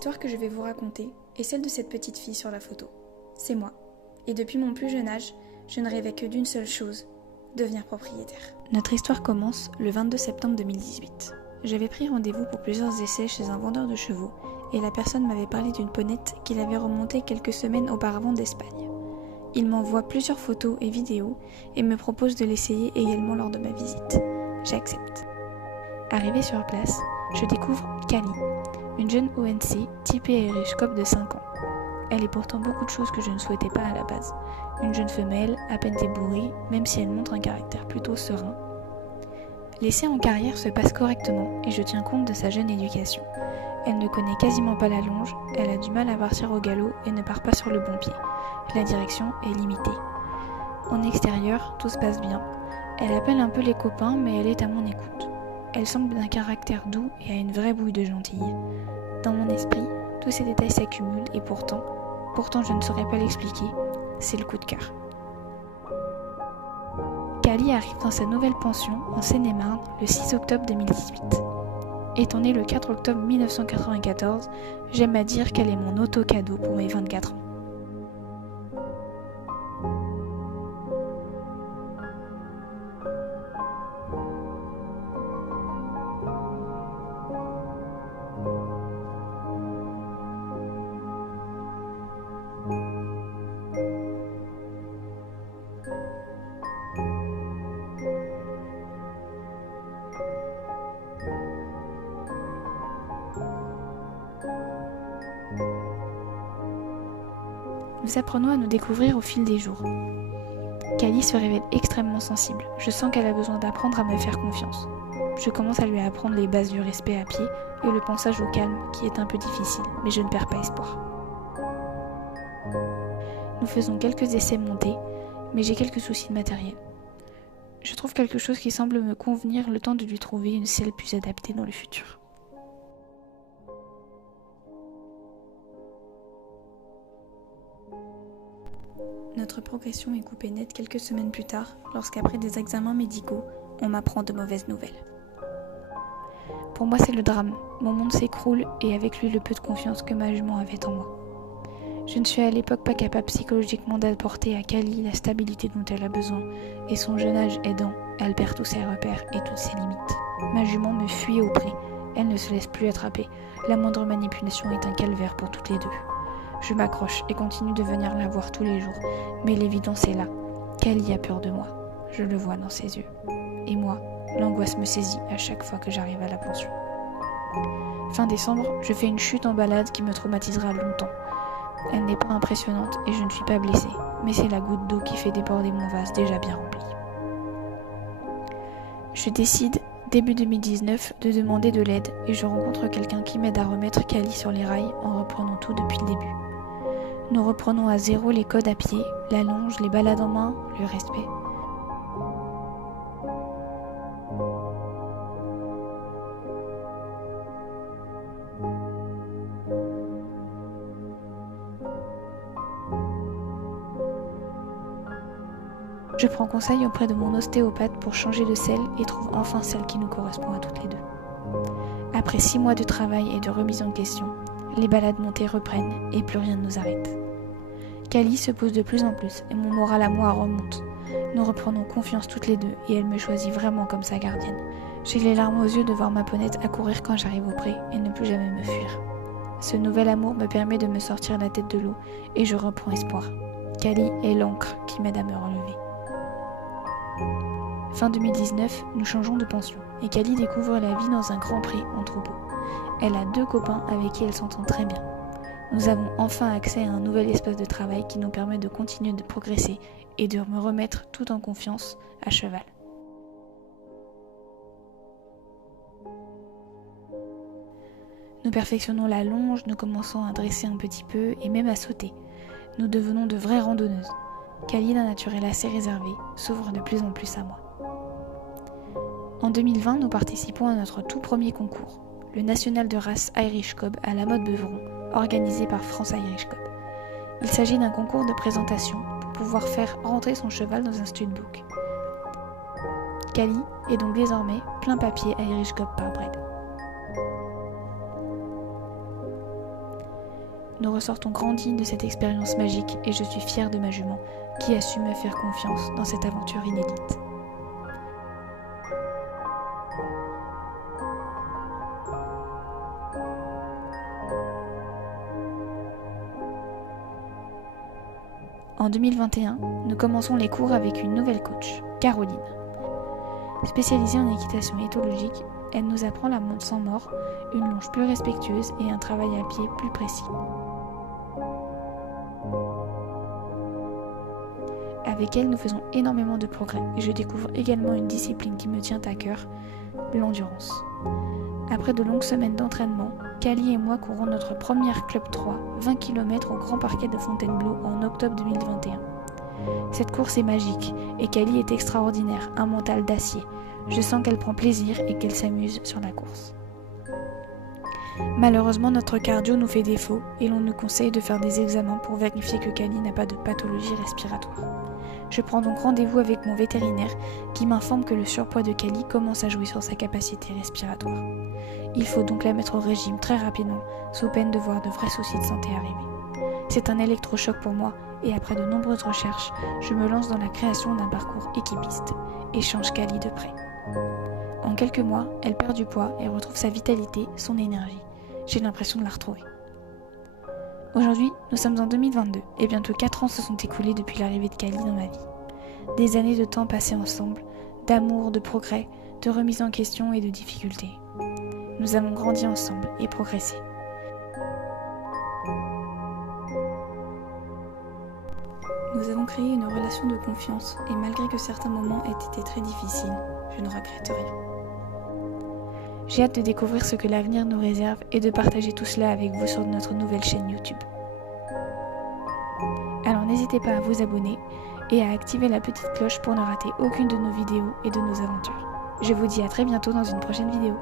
L'histoire que je vais vous raconter est celle de cette petite fille sur la photo. C'est moi. Et depuis mon plus jeune âge, je ne rêvais que d'une seule chose, devenir propriétaire. Notre histoire commence le 22 septembre 2018. J'avais pris rendez-vous pour plusieurs essais chez un vendeur de chevaux et la personne m'avait parlé d'une ponette qu'il avait remontée quelques semaines auparavant d'Espagne. Il m'envoie plusieurs photos et vidéos et me propose de l'essayer également lors de ma visite. J'accepte. Arrivée sur place, je découvre Kali, une jeune ONC typée Irish Cob de 5 ans. Elle est pourtant beaucoup de choses que je ne souhaitais pas à la base. Une jeune femelle, à peine débourrée, même si elle montre un caractère plutôt serein. L'essai en carrière se passe correctement et je tiens compte de sa jeune éducation. Elle ne connaît quasiment pas la longe, elle a du mal à partir au galop et ne part pas sur le bon pied. La direction est limitée. En extérieur, tout se passe bien. Elle appelle un peu les copains, mais elle est à mon écoute. Elle semble d'un caractère doux et a une vraie bouille de gentille. Dans mon esprit, tous ces détails s'accumulent et pourtant je ne saurais pas l'expliquer, c'est le coup de cœur. Kali arrive dans sa nouvelle pension en Seine-et-Marne le 6 octobre 2018. Étant née le 4 octobre 1994, j'aime à dire qu'elle est mon auto-cadeau pour mes 24 ans. Nous apprenons à nous découvrir au fil des jours. Kali se révèle extrêmement sensible. Je sens qu'elle a besoin d'apprendre à me faire confiance. Je commence à lui apprendre les bases du respect à pied et le passage au calme qui est un peu difficile, mais je ne perds pas espoir. Nous faisons quelques essais montés, mais j'ai quelques soucis de matériel. Je trouve quelque chose qui semble me convenir le temps de lui trouver une selle plus adaptée dans le futur. Notre progression est coupée nette quelques semaines plus tard, lorsqu'après des examens médicaux, on m'apprend de mauvaises nouvelles. Pour moi, c'est le drame. Mon monde s'écroule et avec lui le peu de confiance que ma jument avait en moi. Je ne suis à l'époque pas capable psychologiquement d'apporter à Kali la stabilité dont elle a besoin, et son jeune âge aidant, elle perd tous ses repères et toutes ses limites. Ma jument me fuit au pré, elle ne se laisse plus attraper. La moindre manipulation est un calvaire pour toutes les deux. Je m'accroche et continue de venir la voir tous les jours, mais l'évidence est là. Kali a peur de moi. Je le vois dans ses yeux. Et moi, l'angoisse me saisit à chaque fois que j'arrive à la pension. Fin décembre, je fais une chute en balade qui me traumatisera longtemps. Elle n'est pas impressionnante et je ne suis pas blessée, mais c'est la goutte d'eau qui fait déborder mon vase déjà bien rempli. Je décide, début 2019, de demander de l'aide et je rencontre quelqu'un qui m'aide à remettre Kali sur les rails en reprenant tout depuis le début. Nous reprenons à zéro les codes à pied, la longe, les balades en main, le respect. Je prends conseil auprès de mon ostéopathe pour changer de selle et trouve enfin celle qui nous correspond à toutes les deux. Après 6 mois de travail et de remise en question, les balades montées reprennent et plus rien ne nous arrête. Kali se pose de plus en plus et mon moral à moi remonte. Nous reprenons confiance toutes les deux et elle me choisit vraiment comme sa gardienne. J'ai les larmes aux yeux de voir ma ponette accourir quand j'arrive au pré et ne plus jamais me fuir. Ce nouvel amour me permet de me sortir la tête de l'eau et je reprends espoir. Kali est l'encre qui m'aide à me relever. Fin 2019, nous changeons de pension et Kali découvre la vie dans un grand pré en troupeau. Elle a 2 copains avec qui elle s'entend très bien. Nous avons enfin accès à un nouvel espace de travail qui nous permet de continuer de progresser et de me remettre tout en confiance à cheval. Nous perfectionnons la longe, nous commençons à dresser un petit peu et même à sauter. Nous devenons de vraies randonneuses. Kali, d'un naturel assez réservé, s'ouvre de plus en plus à moi. En 2020, nous participons à notre tout premier concours, le national de race Irish Cob à la Motte-Beuvron, organisé par France Irish Cob. Il s'agit d'un concours de présentation pour pouvoir faire rentrer son cheval dans un studbook. Kali est donc désormais plein papier Irish Cob par bred. nous ressortons grandis de cette expérience magique et je suis fière de ma jument qui a su me faire confiance dans cette aventure inédite. En 2021, nous commençons les cours avec une nouvelle coach, Caroline. Spécialisée en équitation éthologique, elle nous apprend la monte sans mort, une longe plus respectueuse et un travail à pied plus précis. Avec elle, nous faisons énormément de progrès et je découvre également une discipline qui me tient à cœur, l'endurance. Après de longues semaines d'entraînement, Cali et moi courons notre première Club 3, 20 km au Grand Parquet de Fontainebleau en octobre 2021. Cette course est magique et Cali est extraordinaire, un mental d'acier. Je sens qu'elle prend plaisir et qu'elle s'amuse sur la course. Malheureusement, notre cardio nous fait défaut et l'on nous conseille de faire des examens pour vérifier que Cali n'a pas de pathologie respiratoire. Je prends donc rendez-vous avec mon vétérinaire qui m'informe que le surpoids de Cali commence à jouer sur sa capacité respiratoire. Il faut donc la mettre au régime très rapidement, sous peine de voir de vrais soucis de santé arriver. C'est un électrochoc pour moi et après de nombreuses recherches, je me lance dans la création d'un parcours équipiste et change Cali de près. En quelques mois, elle perd du poids et retrouve sa vitalité, son énergie. J'ai l'impression de la retrouver. Aujourd'hui, nous sommes en 2022 et bientôt 4 ans se sont écoulés depuis l'arrivée de Cali dans ma vie. Des années de temps passés ensemble, d'amour, de progrès, de remise en question et de difficultés. Nous avons grandi ensemble et progressé. Nous avons créé une relation de confiance et malgré que certains moments aient été très difficiles, je ne regrette rien. J'ai hâte de découvrir ce que l'avenir nous réserve et de partager tout cela avec vous sur notre nouvelle chaîne YouTube. Alors n'hésitez pas à vous abonner et à activer la petite cloche pour ne rater aucune de nos vidéos et de nos aventures. Je vous dis à très bientôt dans une prochaine vidéo.